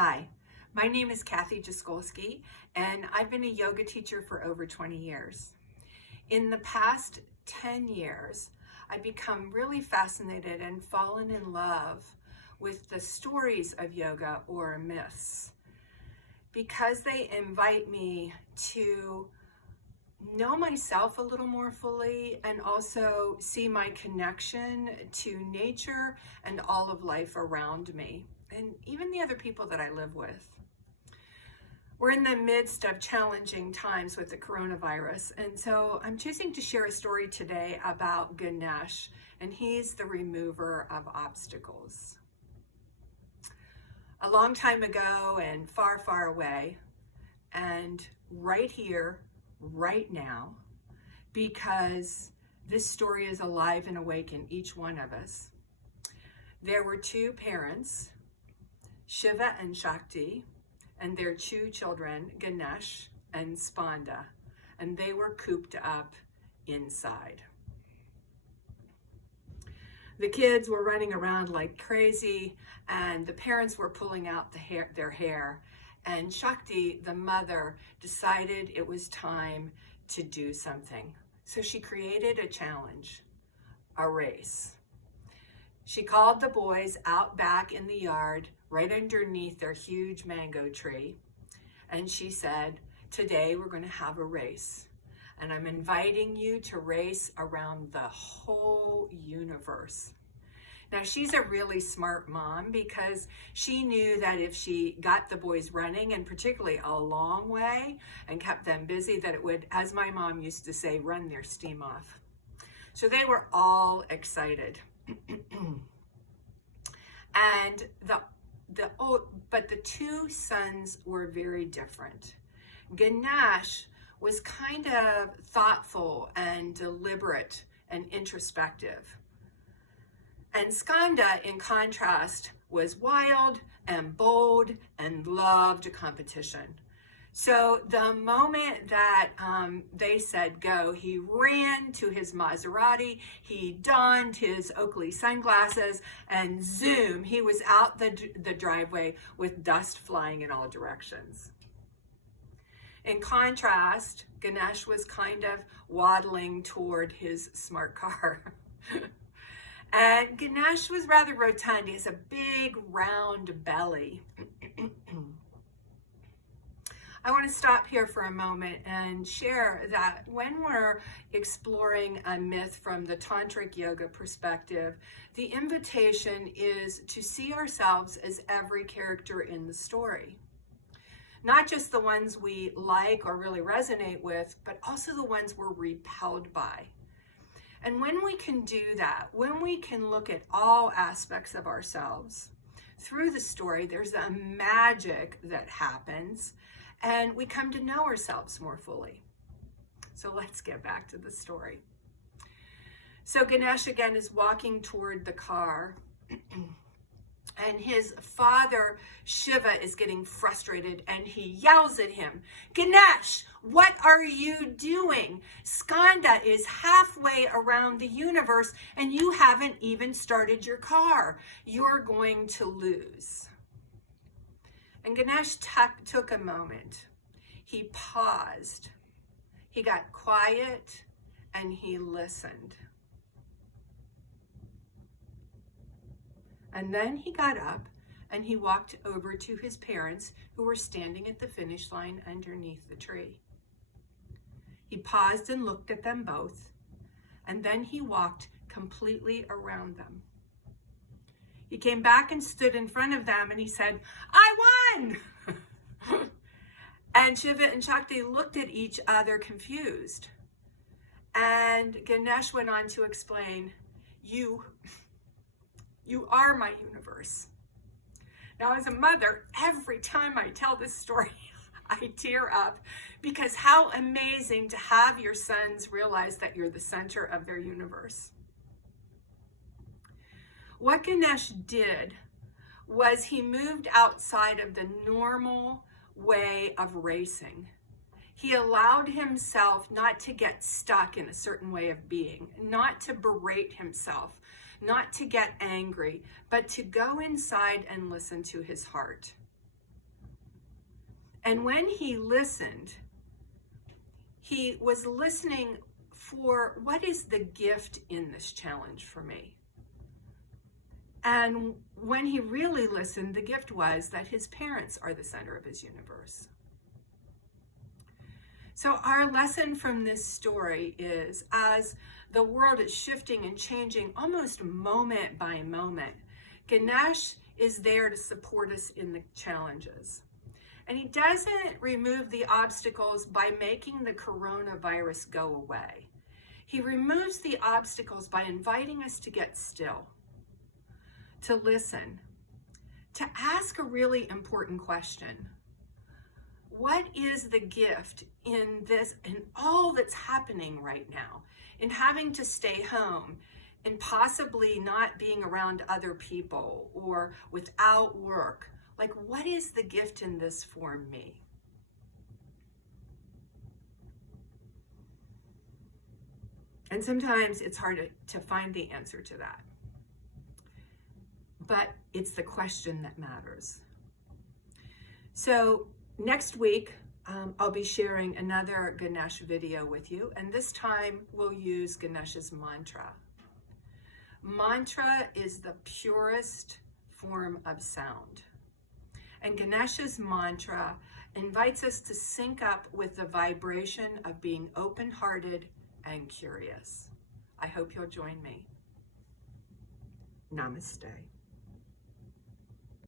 Hi, my name is Kathy Jaskolski, and I've been a yoga teacher for over 20 years. In the past 10 years, I've become really fascinated and fallen in love with the stories of yoga or myths because they invite me to know myself a little more fully and also see my connection to nature and all of life around me, and even the other people that I live with. We're in the midst of challenging times with the coronavirus, and so I'm choosing to share a story today about Ganesh, and he's the remover of obstacles. A long time ago and far, far away, and right here, right now, because this story is alive and awake in each one of us. There were two parents, Shiva and Shakti, and their two children, Ganesh and Spanda, and they were cooped up inside. The kids were running around like crazy, and the parents were pulling out their hair, and Shakti, the mother, decided it was time to do something. So she created a challenge, a race. She called the boys out back in the yard, right underneath their huge mango tree, and she said, "Today we're going to have a race, and I'm inviting you to race around the whole universe." Now, she's a really smart mom because she knew that if she got the boys running, and particularly a long way, and kept them busy, that it would, as my mom used to say, run their steam off. So they were all excited. And but the two sons were very different. Ganesh was kind of thoughtful and deliberate and introspective. And Skanda, in contrast, was wild and bold and loved competition. So the moment that they said go, he ran to his Maserati, he donned his Oakley sunglasses, and zoom, he was out the driveway with dust flying in all directions. In contrast, Ganesh was kind of waddling toward his smart car. And Ganesh was rather rotund. He has a big round belly. I want to stop here for a moment and share that when we're exploring a myth from the tantric yoga perspective, the invitation is to see ourselves as every character in the story. Not just the ones we like or really resonate with, but also the ones we're repelled by. And when we can do that, when we can look at all aspects of ourselves through the story, there's a magic that happens, and we come to know ourselves more fully. So let's get back to the story. So Ganesh again is walking toward the car, and his father, Shiva, is getting frustrated, and he yells at him, "Ganesh, what are you doing? Skanda is halfway around the universe, and you haven't even started your car. You're going to lose." And Ganesh took a moment. He paused. He got quiet, and he listened. And then he got up and he walked over to his parents, who were standing at the finish line underneath the tree. He paused and looked at them both, and then he walked completely around them. He came back and stood in front of them, and he said, "I won!" And Shiva and Shakti looked at each other confused. And Ganesh went on to explain, You are my universe. Now, as a mother, every time I tell this story, I tear up, because how amazing to have your sons realize that you're the center of their universe. What Ganesh did was he moved outside of the normal way of racing. He allowed himself not to get stuck in a certain way of being, not to berate himself, not to get angry, but to go inside and listen to his heart. And when he listened, he was listening for what is the gift in this challenge for me? And when he really listened, the gift was that his parents are the center of his universe. So our lesson from this story is, as the world is shifting and changing almost moment by moment, Ganesh is there to support us in the challenges. And he doesn't remove the obstacles by making the coronavirus go away. He removes the obstacles by inviting us to get still, to listen, to ask a really important question. What is the gift in this, in all that's happening right now, in having to stay home, in possibly not being around other people or without work? Like, what is the gift in this for me? And sometimes it's hard to find the answer to that. But it's the question that matters. So next week, I'll be sharing another Ganesh video with you, and this time we'll use Ganesh's mantra. Mantra is the purest form of sound. And Ganesh's mantra invites us to sync up with the vibration of being open-hearted and curious. I hope you'll join me. Namaste.